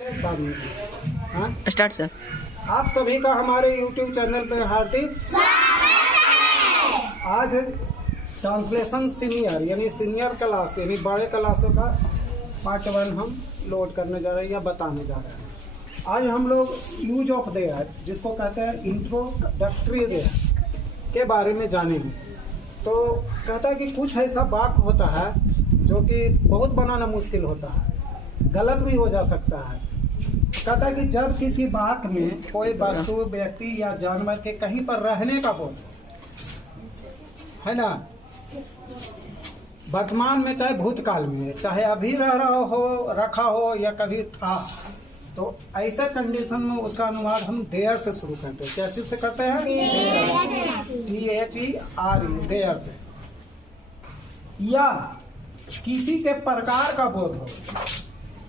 हाँ start sir. आप सभी का हमारे YouTube चैनल पर हार्दिक आज ट्रांसलेशन सीनियर यानी सीनियर क्लास यानी बड़े क्लासों का पार्ट 1 हम लोड करने जा रहे हैं या बताने जा रहे हैं। आज हम लोग यूज ऑफ देयर जिसको कहते हैं इंट्रोडक्टरी देयर के बारे में जानेंगे। तो कहता है कि कुछ ऐसा वाक्य होता है जो कि बहुत बनाना मुश्किल होता है, गलत भी हो जा सकता है। कहता है कि जब किसी वाक्य में कोई वस्तु व्यक्ति या जानवर के कहीं पर रहने का बोल है ना, वर्तमान में चाहे भूतकाल में चाहे अभी रह रहा हो रखा हो या कभी था, तो ऐसा कंडीशन में उसका अनुवाद हम देयर से शुरू करते हैं। क्या चीज से करते हैं? DHERE देयर से। या किसी के प्रकार का बोध हो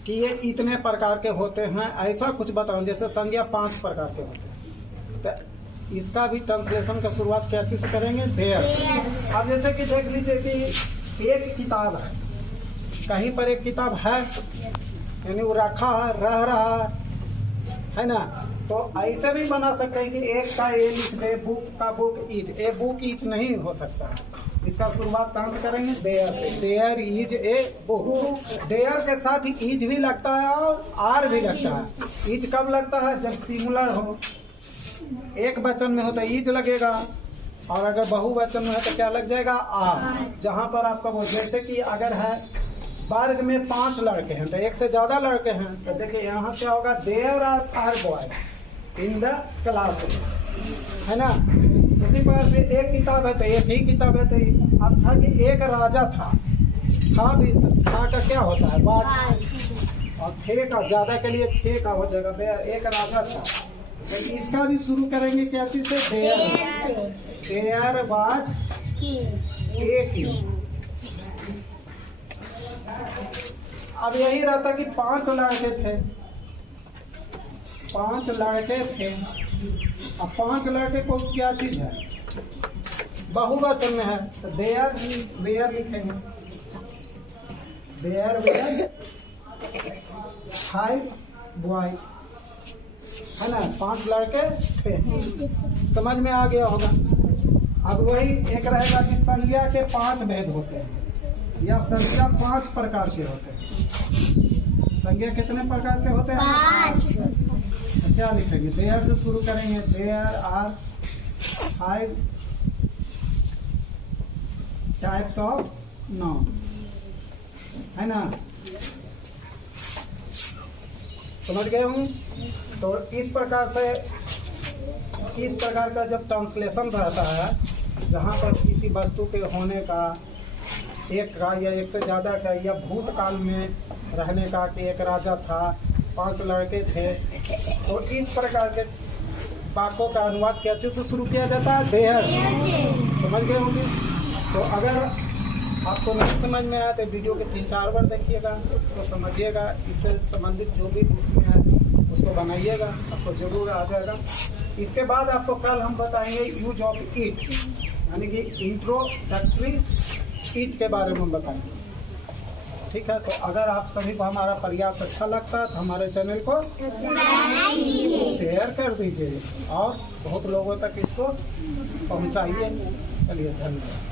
कि ये इतने प्रकार के होते हैं, ऐसा कुछ बताओ। जैसे संज्ञा 5 प्रकार के होते हैं, तो इसका भी ट्रांसलेशन का शुरुआत क्या चीज से करेंगे? देयर। अब जैसे कि देख लीजिए कि एक किताब है, कहीं पर एक किताब है यानी वो रखा है, रह रहा है ना, तो ऐसे भी बना सकते हैं कि एक का ए लिख दे, बुक का book is, a book is नहीं हो सकता है। इसका शुरुआत कहाँ से करेंगे? देयर से। There is a book. There के साथ ही इज भी लगता है और आर भी लगता है। इज कब लगता है? जब सिंगुलर हो, एक वचन में हो तो इज लगेगा, और अगर बहुवचन में है तो क्या लग जाएगा? आर। जहां पर आपका वो, जैसे कि अगर है वर्ग में 5 लड़के हैं तो एक से ज्यादा लड़के हैं, तो देखिए यहाँ क्या होगा? There are boy in the class, है ना। उसी प्रकार से एक किताब है तो एक ही किताब है। तो अब था कि एक राजा था भी, था का क्या होता है? बात। और थे का ज्यादा के लिए थे का हो जाएगा। एक राजा था, तो इसका भी शुरू करेंगे क्या चीज से? There. There was a king. अब यही रहता कि 5 लड़के थे, 5 लड़के थे। अब 5 लड़के को क्या चीज है? बहुवचन में है, तो देयर वेयर लिखेंगे। देयर वेयर 5 बॉयज, है ना, 5 लड़के थे। समझ में आ गया होगा। अब वही एक रहेगा कि संज्ञा के 5 भेद होते हैं या संज्ञा 5 प्रकार के होते हैं। संज्ञा कितने प्रकार के होते हैं? 5। क्या लिखेंगे? देयर से शुरू करेंगे। There are 5 types of noun, है ना। समझ गए हूँ? तो इस प्रकार से, इस प्रकार का जब ट्रांसलेशन रहता है, जहाँ पर किसी वस्तु के होने का, एक का या एक से ज़्यादा का, या भूतकाल में रहने का कि एक राजा था, 5 लड़के थे, तो इस प्रकार के वाक्यों का अनुवाद क्या चीज से शुरू किया जाता है? देयर। समझ गए होंगे? तो अगर आपको नहीं समझ में आया तो वीडियो के 3-4 बार देखिएगा, उसको समझिएगा, इससे संबंधित जो भी बुक में है उसको बनाइएगा, आपको जरूर आ जाएगा। इसके बाद आपको कल हम बताएंगे यूज ऑफ इट यानी कि इंट्रोडक्टरी इट के बारे में बताएंगे। ठीक है, तो अगर आप सभी को हमारा प्रयास अच्छा लगता है तो हमारे चैनल को शेयर कर दीजिए और बहुत लोगों तक इसको पहुंचाइए। चलिए, धन्यवाद।